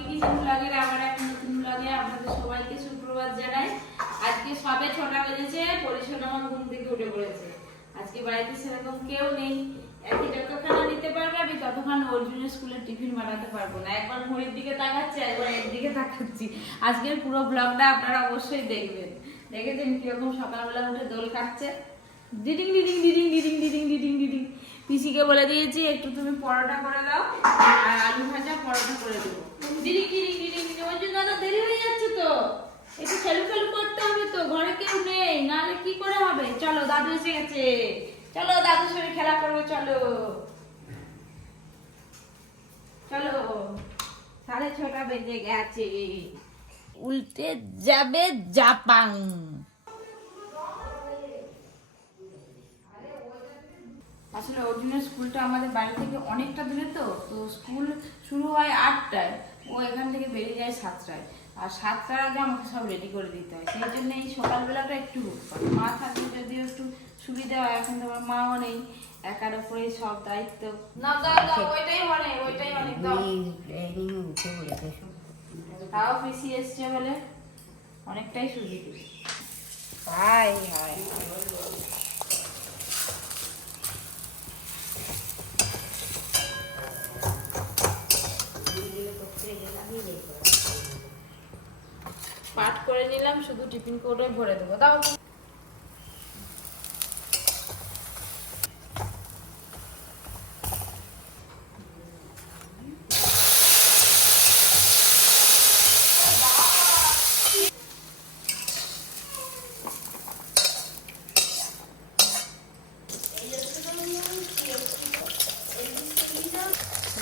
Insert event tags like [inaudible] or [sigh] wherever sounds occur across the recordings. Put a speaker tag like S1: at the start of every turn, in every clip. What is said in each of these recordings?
S1: আবার একটা নতুন ব্লগে আপনাদের সবাইকে সুপ্রভাত জানাই। আজকে সবে ছটা বেজেছে আমার ঘুম থেকে উঠে পড়েছে। আজকে বাড়িতে সেরকম কেউ নেই। একই যতক্ষণ নিতে পারবে, আমি ততক্ষণ অর্জুনের স্কুলে টিফিন বানাতে পারব না। একবার ঘড়ির দিকে তাকাচ্ছি, একবার এর দিকে তাকাচ্ছি। আজকের পুরো ব্লগটা আপনারা অবশ্যই দেখবেন। দেখেছেন কীরকম সকালবেলা উঠে দোল কাটছে? ডিডিং ডিডিং ডিডিং ডিডিং ডিডিং ডিডিং ডিডিং। পিসিকে বলে দিয়েছি, একটু তুমি পরোটা করে দাও, আর আলু ভাজা পরোটা করে দেবো। ডিডিং ডিডিং ডিডিং ডিডিং ওই জন্য দাদা দেরি হয়ে যাচ্ছে তো। একটু খেলু খেলু করতে হবে তো, ঘরে কেউ নেই, নাহলে কি করে হবে? চলো, দাদু এসে গেছে। চলো, দাদুর সঙ্গে খেলা করব, চলো। চলো, সাড়ে ছটা বেজে গেছে। উল্টে যাবে জাপাং আসলে অর্জুনের স্কুলটা আমাদের বাড়ি থেকে অনেকটা দূরে তো তো স্কুল শুরু হয় আটটায় ও এখান থেকে বেরিয়ে যায় সাতটায়। আর সাতটার আগে আমাকে সব রেডি করে দিতে হয় সেই জন্য এই সকালবেলাটা একটু হুক মা থাকলে যদিও একটু সুবিধা হয় এখন তো আমার মাও নেই একার উপরেই সব দায়িত্ব। না দাও দাও ওইটাই অনেক ওইটাই অনেক দাও। তাও পিসি এসছে বলে অনেকটাই সুবিধা হাই হাই। পাট করে নিলাম শুধু টিফিন করে ভরে দেবো। দাও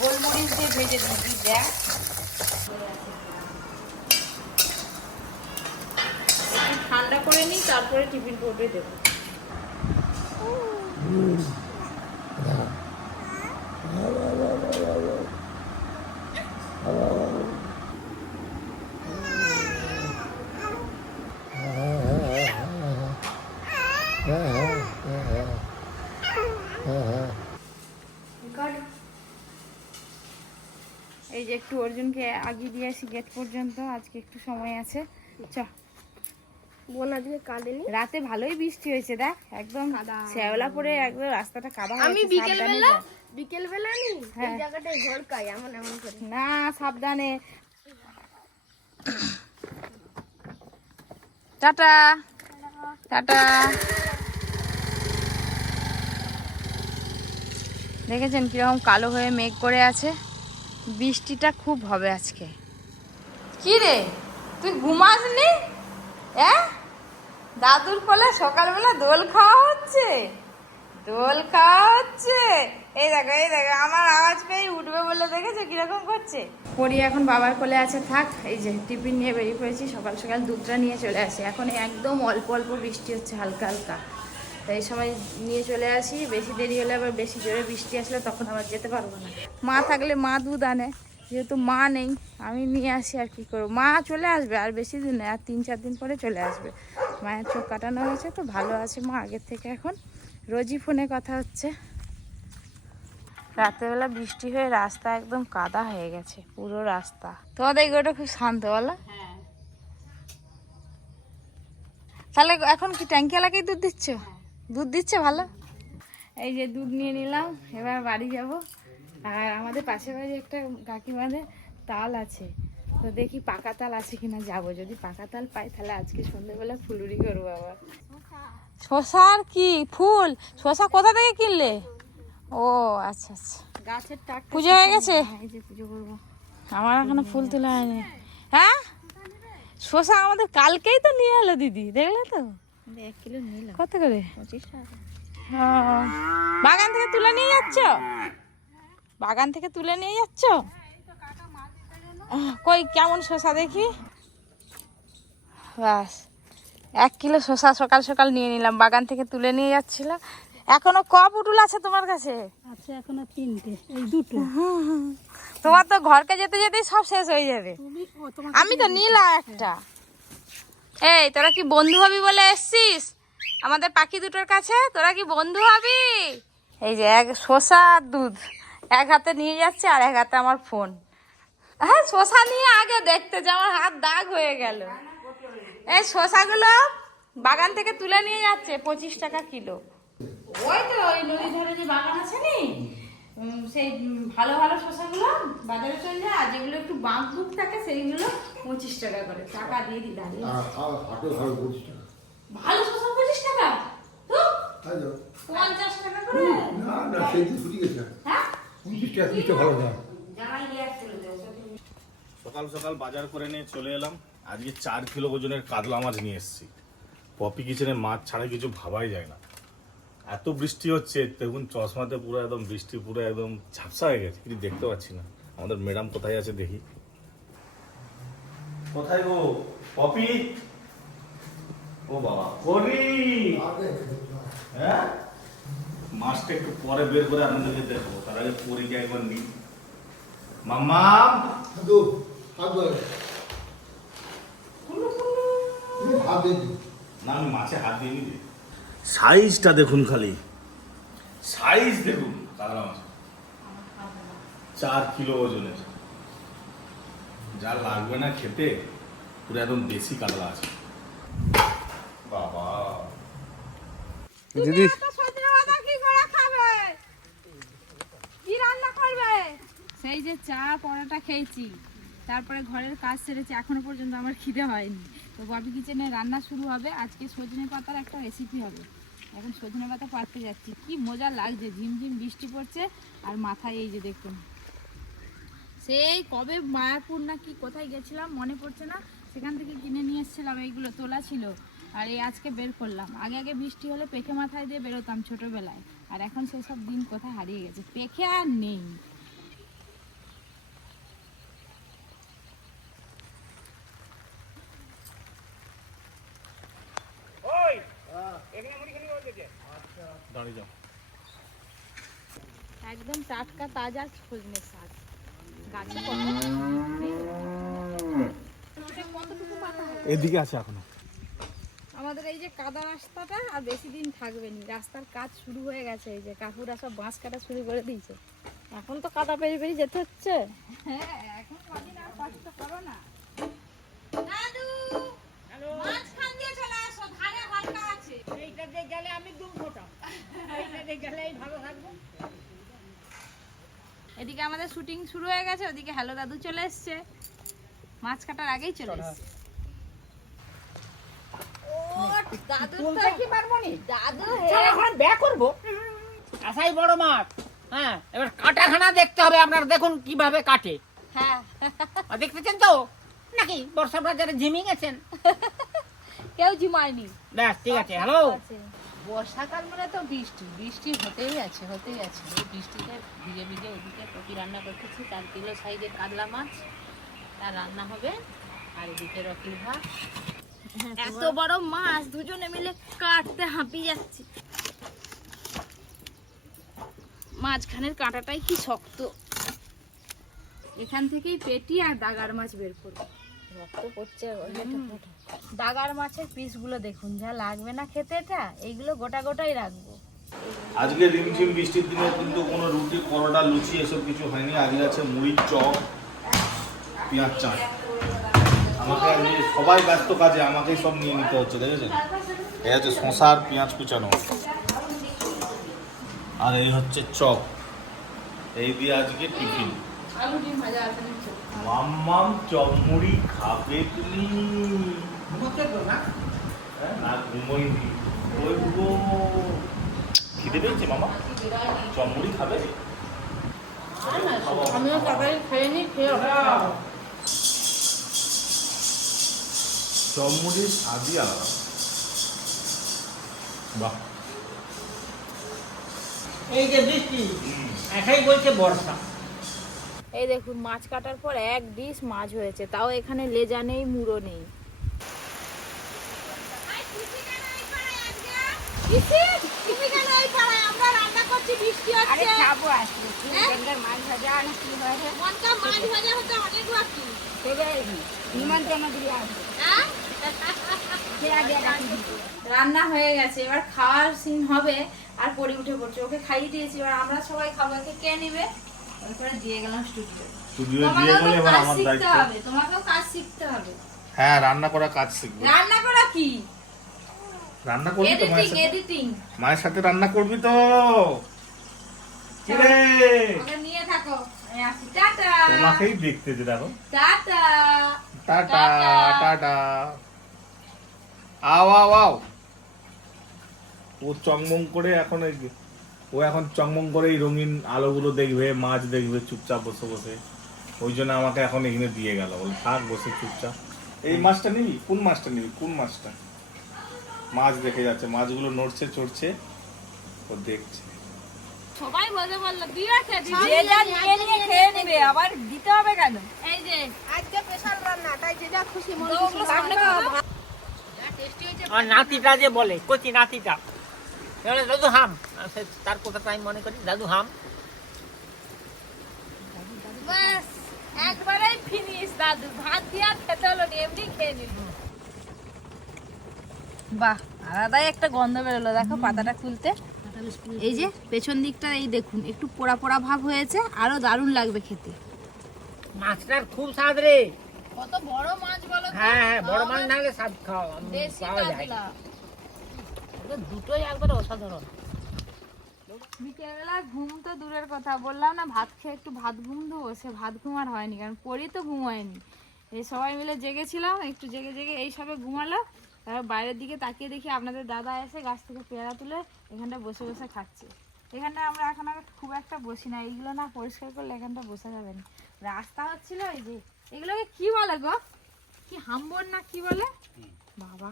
S1: গোলমরিচ দিয়ে ভেজে দিবি দেখ একটু ঠান্ডা করে নিই তারপরে এই যে একটু অর্জুনকে আগিয়ে দিয়ে আসি গেট পর্যন্ত আজকে একটু সময় আছে। চ।
S2: বোন আজকে কাঁদেনি।
S1: রাতে ভালোই বৃষ্টি হয়েছে দেখ একদম
S2: কাদা।
S1: শ্যাওলা পরে একদম রাস্তাটা কাদা
S2: আমি বিকেল বেলা বিকেল বেলা নি
S1: হ্যাঁ।
S2: এই জায়গাটায় ঘরকাই এমন এমন করে।
S1: না সাবধানে। টাটা। টাটা। দেখেছেন কীরকম কালো হয়ে মেঘ করে আছে? বৃষ্টিটা খুব হবে আজকে। কি রে? তুই ঘুমাসনি? হ্যাঁ দাদুর ফলে সকালবেলা দোল খাওয়া হচ্ছে। দোল খাওয়া হচ্ছে। এই দেখো এই দেখো, আমার আওয়াজ পেয়ে উঠবে বলে দেখেছ কীরকম করছে? পরি এখন বাবার কোলে আছে, থাক, এই যে টিফিন নিয়ে বেরিয়ে পড়েছি, সকাল সকাল দুধটা নিয়ে চলে আসি। এখন একদম অল্প অল্প বৃষ্টি হচ্ছে, হালকা হালকা। তো এই সময় নিয়ে চলে আসি, বেশি দেরি হলে আবার বেশি জোরে বৃষ্টি আসলে তখন আবার যেতে পারব না। মা থাকলে মা দুধ আনে, যেহেতু মা নেই, আমি নিয়ে আসি আর কি করব। মা চলে আসবে আর বেশি দিন আর তিন, চার দিন পরে চলে আসবে। মায়ের চোখ কাটানো হয়েছে তো ভালো আছে মা আগের থেকে এখন। রোজই ফোনে কথা হচ্ছে। রাতেরবেলা বৃষ্টি হয়ে রাস্তা একদম কাদা হয়ে গেছে পুরো রাস্তা। তোমাদের গোটা খুব শান্ত বলো। তাহলে এখন কি ট্যাঙ্কি এলাকায় দুধ দিচ্ছ? দুধ দিচ্ছে ভালো? এই যে দুধ নিয়ে নিলাম এবার বাড়ি যাব। আর আমাদের পাশে বাড়ি একটা কাকিমাদের তাল আছে। তো দেখি পাকা তাল আছে কিনা যাব। যদি পাকা তাল পাই তাহলে আজকে সন্ধ্যেবেলা ফুলুরি করব আবার। শশার কি? ফুল? শশা কোথা থেকে কিনলে? ও আচ্ছা আচ্ছা।
S2: গাছের টাক
S1: পুজো হয়ে গেছে?
S2: এই যে পুজো করব।
S1: আমার এখনও ফুল তোলা হয়নি। হ্যাঁ? শশা আমাদের কালকেই তো নিয়ে এলো দিদি দেখলে তো?
S2: এক কিলো নিলাম
S1: কত করে?
S2: পঁচিশ টাকা।
S1: বাগান থেকে তুলে নিয়ে যাচ্ছ? বাগান থেকে তুলে নিয়ে যাচ্ছ? কই কেমন শশা দেখি? ব্যাস এক কিলো শশা সকাল সকাল নিয়ে নিলাম বাগান থেকে তুলে নিয়ে যাচ্ছিল এখনও ক পুটুল আছে তোমার কাছে?
S2: আছে এখনও তিনটে এই দুটো।
S1: তোমার তো ঘরকে যেতে যেতেই সব শেষ হয়ে যাবে। আমি তো নিলাম একটা। এই তোরা কি বন্ধু হবি বলে এসছিস? আমাদের পাখি দুটোর কাছে? তোরা কি বন্ধু হবি? এই যে এক শসা দুধ এক হাতে নিয়ে যাচ্ছে আর এক হাতে আমার ফোন। হ্যাঁ শশা নিয়ে আগে দেখতে যে আমার হাত দাগ হয়ে গেল। এই শশাগুলো বাগান থেকে তুলে নিয়ে যাচ্ছে পঁচিশ টাকা কিলো। ওই তো ওই নদীর ধারে যে বাগান আছে নি সেই ভালো ভালো শশাগুলো বাজারে চলে যায় আর যেগুলো একটু বাঁক বুক থাকে সেইগুলো পঁচিশ টাকা করে। টাকা দিয়ে দি দাঁড়িয়ে
S3: ভালো
S1: শশা পঁচিশ টাকা? পঞ্চাশ টাকা করে?
S3: না না সেই গেছে।
S1: হ্যাঁ?
S3: পঁচিশ টাকা ভালো
S1: জামাই আসছিল তো।
S4: সকাল সকাল বাজার করে নিয়ে চলে এলাম। আজকে চার কিলো ওজনের কাতলা মাছ নিয়ে এসেছি। পপি কিচেনে মাছ ছাড়া কিছু ভাবাই যায় না। এত বৃষ্টি হচ্ছে, দেখুন চশমাতে পুরো একদম বৃষ্টি, পুরো একদম ঝাপসা হয়ে গেছে, কিন্তু দেখতে পাচ্ছি না। আমাদের ম্যাডাম কোথায় আছে দেখি। কোথায় গো? পপি? ও বাবা হ্যাঁ? মাছটা একটু পরে বের করে আপনাদেরকে দেখব, তার আগে পরীকে একবার নিই। মাম্মাম! সাইজটা দেখুন খালি। সাইজ দেখুন কাতলা মাছ। চার কিলো ওজনের। যা লাগবে না খেতে পুরো একদম দেশি কাতলা আছে। বাবা।
S1: দিদি সেই যে চা পরোটা খেয়েছি। তারপরে ঘরের কাজ সেরেছি, এখনও পর্যন্ত আমার খিদে হয়নি। তো ববি কিচেনে রান্না শুরু হবে, আজকে সজনে পাতার একটা রেসিপি হবে। এখন সজনে পাতা পাততে যাচ্ছি। কি মজা লাগছে, ঝিমঝিম বৃষ্টি পড়ছে, আর মাথায় এই যে দেখুন। সেই কবে মায়াপুর না কি কোথায় গেছিলাম, মনে পড়ছে না? সেখান থেকে কিনে নিয়ে এসেছিলাম, এইগুলো তোলা ছিল। আর এই আজকে বের করলাম। আগে আগে বৃষ্টি হলে পেখে মাথায় দিয়ে বেরোতাম ছোটবেলায়। আর এখন সেসব দিন কোথায় হারিয়ে গেছে? পেখে আর নেই
S4: দাঁড়িয়ে যাও
S1: একদম টাটকা তাজা সজনে শাক। গাছে কত কতটুকু পাতা হবে
S4: এদিকে আছে এখনও।
S1: আমাদের এই যে কাদা রাস্তাটা আর বেশি দিন থাকবে না। রাস্তার কাজ শুরু হয়ে গেছে এই যে কাকুরা সব বাঁশ কাটা শুরু করে দিয়েছে।
S2: এখন তো কাদা পেরিয়ে পেরিয়ে যেতে হচ্ছে।
S1: হ্যাঁ এখন কদিন আর কষ্ট করো না। দাদু মাঝখান দিয়ে চলে আসো ধারে হালকা আছে। এদিকে আমাদের শুটিং শুরু হয়ে গেছে ওদিকে হ্যালো দাদু চলে এসছে। মাছ কাটার আগেই চলে এসছে। দাদু কি পারব দাদু
S5: এখন ব্যয় করব? আসাই বড় মাছ। হ্যাঁ এবার কাটাখানা দেখতে হবে আপনারা দেখুন কীভাবে কাটে।
S1: হ্যাঁ।
S5: দেখতেছেন তো? নাকি বর্ষা বাজারে ঝিমিয়ে গেছেন?
S1: কেউ
S5: ব্যাস ঠিক আছে হ্যালো?
S2: বর্ষাকাল মানে তো বৃষ্টি বৃষ্টি হতেই আছে হতেই আছে। এই বৃষ্টিতে ভিজে ভিজে ওদিকে কপি রান্না করতেছি চার কিলো সাইজের কাতলা মাছ তার রান্না হবে আর এদিকে রকির ভাত।
S1: এত বড় মাছ দুজনে মিলে কাটতে হাঁপিয়ে যাচ্ছি। মাঝখানের কাঁটাটাই কি শক্ত। এখান থেকেই পেটি আর দাগার মাছ বের করব।
S2: রক্ত পড়ছে
S1: দাগার মাছের পিসগুলো দেখুন যা লাগবে না খেতে এটা এইগুলো গোটা গোটাই রাখব।
S4: আজকে রিমঝিম বৃষ্টির দিনে কিন্তু কোনো রুটি পরোটা লুচি এসব কিছু হয়নি। আজকে আছে মুড়ির চপ পেঁয়াজ চাট। আমাকে আজকে সবাই ব্যস্ত কাজে আমাকেই সব নিয়ে নিতে হচ্ছে দেখেছেন? এই হচ্ছে শশা আর পেঁয়াজ কুচানো। আর এই হচ্ছে চপ। এই দিয়ে আজকে টিফিন।
S1: আলু ডিম ভাজা আছে
S4: মাম্মাম চপ মুড়ি খাবে তুমি। না? ঘুমোইনি। ওই খিদে পেয়েছে মামা? চপ মুড়ি খাবে
S1: আমিও তরকারি খেয়ে নিই খেয়ে
S4: চপ স্বাদই আলাদা। বাহ।
S5: এই যে বৃষ্টি একাই বলছে বর্ষা।
S1: এই দেখুন মাছ কাটার পর এক ডিশ মাছ হয়েছে তাও এখানে লেজা নেই মুড়ো নেই
S2: আরে খাব আসলে মাছ ভাজা না কি হয়েছে নিমন্ত্রণ দিয়ে আসবে
S1: রান্না হয়ে? গেছে এবার খাওয়ার সিন হবে আর পরি উঠে পড়ছে। ওকে খাইয়ে দিয়েছি এবার আমরা সবাই খাব। কে নিবে? তারপরে দিয়ে গেলাম স্টুডিও
S4: স্টুডিও দিয়ে
S1: তোমাকেও
S4: গেলে এবার
S1: কাজ
S4: আমার
S1: শিখতে
S4: দায়িত্ব।
S1: হবে তোমাকেও কাজ শিখতে হবে।
S4: হ্যাঁ রান্না করা কাজ শিখব।
S1: রান্না করা কি?
S4: রান্না করবি তো মায়ের সাথে?
S1: এডিটিং
S4: মায়ের সাথে রান্না করবি তো। কিরে?
S1: নিয়ে থাকো টাটা।
S4: তোমাকেই দেখতে যে দেখো।
S1: টাটা।
S4: টাটা আও আও আও। ও চংমং করে এখন এই ও এখন চংমং করে এই রঙিন আলোগুলো দেখবে মাছ দেখবে চুপচাপ বসে বসে। ওই জন্য আমাকে এখন এখানে দিয়ে গেল। বলে থাক বসে চুপচাপ। এই মাছটা নিবি? কোন মাছটা নিবি? কোন মাছটা? মাছ দেখে যাচ্ছে মাছগুলো নড়ছে চড়ছে ও দেখছে।
S1: সবাই বসে বলল দিয়েছে যে যা নিয়ে নিয়ে খেয়ে নেবে আবার দিতে হবে কেন? এই যে।
S6: আজকে স্পেশাল রান্না তাই যেটা খুশি মন
S1: তো সামনে
S5: আর নাতিটা যে বলে কচি নাতিটা। দাদু হাম। আর তার কথাটা আমি মনে করি দাদু হাম।
S1: বাস একবারেই ফিনিশ দাদু। ভাত দিয়ে আর খেতে হলো এমনি খেয়ে নিল। বাহ আলাদাই একটা গন্ধ বেরোলো। দেখো পাতাটা খুলতে। এই যে পেছন দিকটা এই দেখুন একটু পোড়া পোড়া ভাব হয়েছে আরও দারুণ লাগবে খেতে।
S5: মাছটার খুব স্বাদ রে।
S1: কত বড় মাছ বলো
S5: হ্যাঁ হ্যাঁ বড় মাছ না হলে স্বাদ খাওয়া
S1: দেশি
S5: পাওয়া যায়।
S1: কাতলা।
S5: দুটোই একবারে অসাধারণ।
S1: বিকেলবেলা ঘুম তো দূরের কথা বললাম না ভাত খেয়ে একটু ভাত ঘুম দেবো সে ভাত ঘুম আর হয়নি কারণ পরি তো ঘুম হয়নি। এই সবাই মিলে জেগেছিলাম একটু জেগে জেগে এই সবে ঘুমালো তারপর বাইরের দিকে তাকিয়ে দেখি আপনাদের দাদা এসে গাছ থেকে পেয়ারা তুলে এখানটা বসে বসে খাচ্ছে। এখানটা আমরা এখন আর খুব একটা বসি না এইগুলো না পরিষ্কার করলে এখানটা বসা যাবে না। রাস্তা হচ্ছিল এই যে এগুলোকে কি বলে গো? কি হাম্বর না কি বলে? বাবা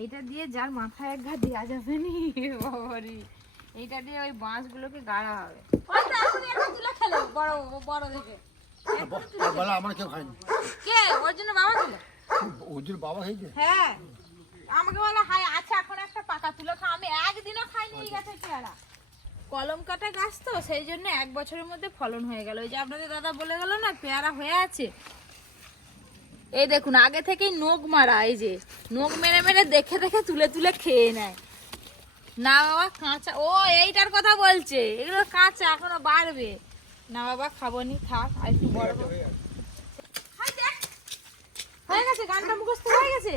S1: এইটা দিয়ে যার মাথায় এক ঘা দেওয়া যাবে নি বাবারি। এইটা দিয়ে ওই বাঁশগুলোকে গাড়া হবে। খেলো বড় বড় দেখে।
S3: বলা আমার কেউ খায়নি
S1: কে? ওর জন্য বাবা ছিল?
S3: ওদের বাবা হয়েছে?
S1: হ্যাঁ। আমাকে বলে হাই আচ্ছা এখন একটা পাকা তুলে খা আমি একদিনও খাইনি এই গাছের পেয়ারা। কলম কাটা গাছ তো সেই জন্য এক বছরের মধ্যে ফলন হয়ে গেল। ওই যে আপনাদের দাদা বলে গেল না পেয়ারা হয়ে আছে। এই দেখুন আগে থেকেই নোক মারা এই যে। নোক মেরে মেরে দেখে দেখে তুলে তুলে খেয়ে নেয়। না বাবা কাঁচা ও এইটার কথা বলছে। এগুলো কাঁচা এখনও বাড়বে। না বাবা খাব নি থাক আর একটু বড় হয়ে গেছে গানটা মুখস্থ হয়ে গেছে?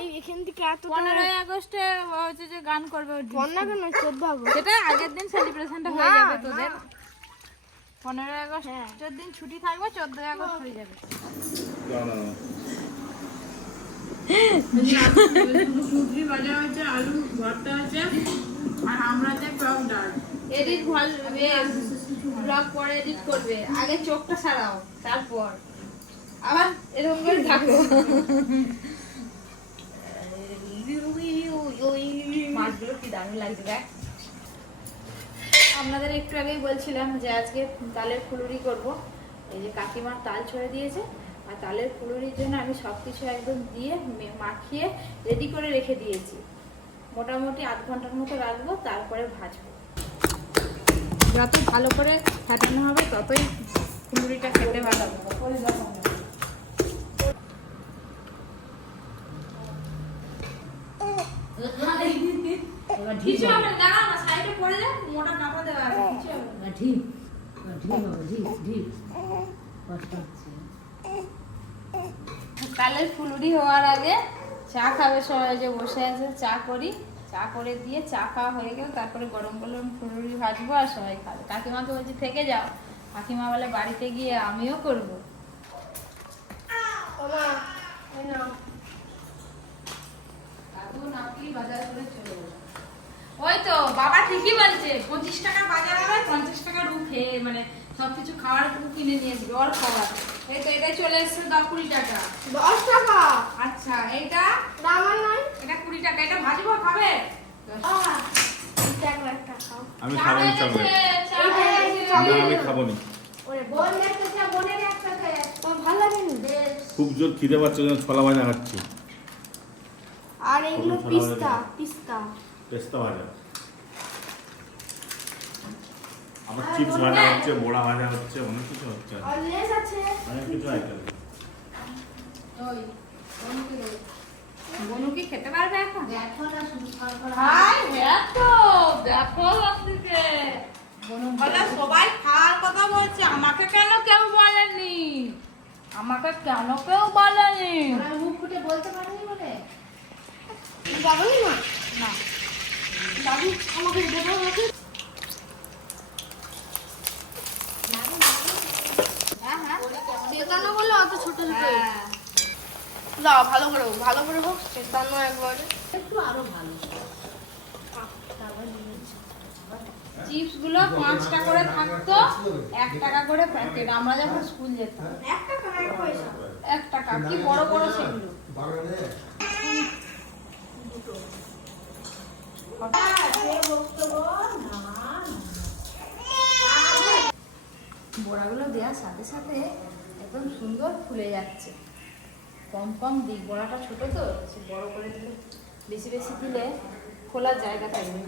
S6: এই এখান থেকে এত
S1: পনেরোই আগস্টে হচ্ছে যে গান করবে
S6: বন্যা কেন চোদ্দ আগস্ট?
S1: সেটা আগের দিন সেলিব্রেশনটা হয়ে যাবে তোদের। পনেরোই আগস্টের দিন ছুটি থাকবে চোদ্দই আগস্ট হয়ে যাবে। এডিট ব্লগ পরে এডিট করবে। আগে চোখটা সারাও তারপর। আবার এরকম করে থাকো। মাছগুলো কি দারুণ লাগছে দেখ আপনাদের একটু আগেই বলছিলাম যে আজকে তালের ফুলুরি করব। এই যে কাকিমার তাল ছড়ে দিয়েছে, আর তালের ফুলুরির জন্য আমি সব কিছু একদম দিয়ে মাখিয়ে রেডি করে রেখে দিয়েছি। মোটামুটি আধ ঘণ্টার মতো রাখব, তারপরে ভাজবো। যত ভালো করে ফাটানো হবে, ততই ফুলুরিটা খেতে ভালো হবে। কিছু হবে। না না সাইডে পড়ে যাক মোটা কাপড় দেওয়া আছে কিছু হবে না। কালের ফুলুরি হওয়ার আগে চা খাবে সবাই যে বসে আছে চা করি। চা করে দিয়ে চা খাওয়া হয়ে গেল তারপরে গরম গরম ফুলুরি ভাজবো আর সবাই খাবে। কাকিমাকে বলছি থেকে যাও। কাকিমা বলে বাড়িতে গিয়ে আমিও করব। নাকি বাজার করে চলে গেল ওই তো বাবা ঠিকই বলছে পঁচিশ টাকা বাজার হবে পঞ্চাশ টাকা রু মানে সবকিছু খাওয়ার টুকু কিনে নিয়ে আসবে অল খাবার। এই তো এটাই চলে এসছে দশ কুড়ি টাকা।
S6: দশ টাকা?
S1: আচ্ছা এইটা?
S6: আমার নয়?
S1: এটা কুড়ি টাকা এটা ভাজবো খাবে?
S6: আহ, এটা একবার একটা খাও।
S4: আমি খাব না চকলেট আমি খাব না জোর খিদে পাচ্ছে যেন ছোলা ভাজা খাচ্ছি।
S6: আর এগুলো পিস্তা পিস্তা।
S4: পেস্তা ভাজা আবার চিপস ভাজা হচ্ছে বড়া ভাজা হচ্ছে অনেক কিছু হচ্ছে অনেক কিছু আইটেম
S1: ওই, বনুকে দেবো। বনু কি খেতে পারবে এখন
S6: দেখো না খাওয়া
S1: হাই দেখো দেখো আপনাকে বলে সবাই খাওয়ার কথা বলছে আমাকে কেন কেউ বলেনি আমাকে কেন কেউ বলেনি
S2: মুখ ফুটে বলতে পারিনি বলে
S6: যাবনি না
S1: না
S6: দাদু আমাকে দেবো হ্যাঁ হ্যাঁ চেতানো বলে অত ছোট ছোট। ভালো করে হোক, ভালো করে হোক চেতানো একবারে।
S2: একটু আরও ভালো।
S1: চিপসগুলো পাঁচটা করে থাকতো এক টাকা করে প্যাকেট। আমরা যখন স্কুল যেতাম
S6: টাকা পয়সা।
S1: এক টাকা কি বড় বড় সেগুলো। বড়াগুলো দেওয়ার সাথে সাথে একদম সুন্দর ফুলে যাচ্ছে। কম কম দিই বড়াটা ছোট তো, সে বড় করে দিলে বেশি বেশি দিলে খোলার জায়গা থাকবে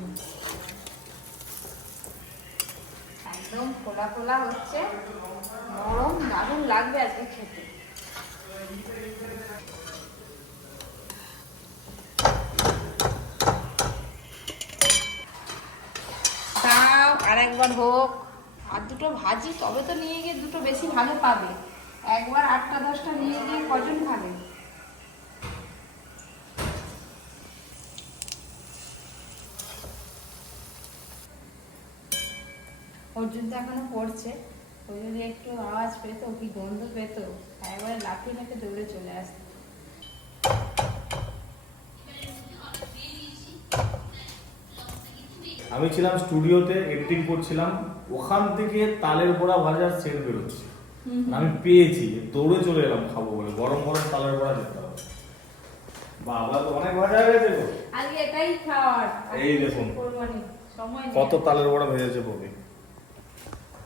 S1: একদম খোলা খোলা হচ্ছে, নরম, দারুণ লাগবে আজকে খেতে দাও আর একবার হোক। আর দুটো ভাজি, তবে তো নিয়ে গিয়ে দুটো বেশি ভালো পাবে। একবার আটটা, দশটা নিয়ে গিয়ে কজন খাবে? অর্জুন তো এখনও পড়ছে। ও যদি একটু আওয়াজ পেতো, কি গন্ধ পেতো একবারে লাফিয়ে লাফিয়ে দৌড়ে চলে আসতো
S4: আমি ছিলাম স্টুডিওতে এডিটিং করছিলাম ওখান থেকে তালের বড়া ভাজার সেট বেরোচ্ছে। আমি পেয়েছি দৌড়ে চলে এলাম খাব বলে গরম গরম তালের বড়া যেতে হবে। বাবা তো অনেক ভাজা হয়ে গেছে গো।
S1: আজকে এটাই খাওয়ার
S4: এই দেখুন। কত তালের বড়া ভেজেছে বমি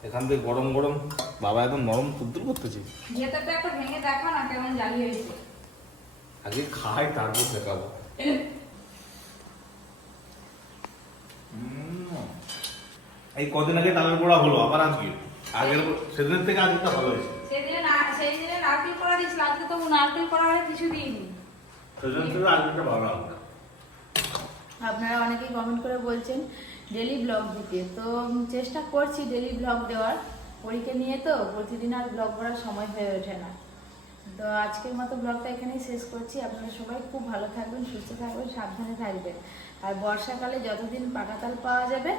S4: এখান থেকে গরম গরম বাবা একদম নরম তুদ্দুর করতেছে।
S1: একটা ভেঙে দেখো না কেমন হয়েছে
S4: আগে খাই তারপর দেখাবো। [laughs] এই কদিন আগে তালের বড়া হলো আবার আজকে। আগের সেদিনের থেকে আজকে ভালো হয়েছে।
S1: সেদিনে না নারকেল করা দিয়েছিল আজকে তো নারকেল করা হয়ে কিছু দিইনি।
S4: সেদিন থেকে আজকে ভালো হবে
S1: আপনারা অনেকেই কমেন্ট করে বলছেন ডেলি ব্লগ দিতে। তো চেষ্টা করছি ডেলি ব্লগ দেওয়ার। পরীক্ষা নিয়ে তো প্রতিদিন আর ব্লগ করার সময় হয়ে ওঠে না। তো আজকের মতো ব্লগটা এখানেই শেষ করছি। আপনারা সবাই খুব ভালো থাকবেন, সুস্থ থাকবেন, সাবধানে থাকবেন। আর বর্ষাকালে যতদিন পাকাতাল পাওয়া যাবে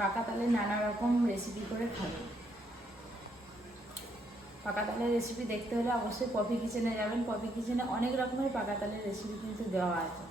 S1: পাকাতালে নানা রকম রেসিপি করে খাবেন। পাকাতালের রেসিপি দেখতে হলে অবশ্যই কফি কিচেনে যাবেন। কফি কিচেনে অনেক রকমের পাকাতালের রেসিপি কিন্তু দেওয়া আছে।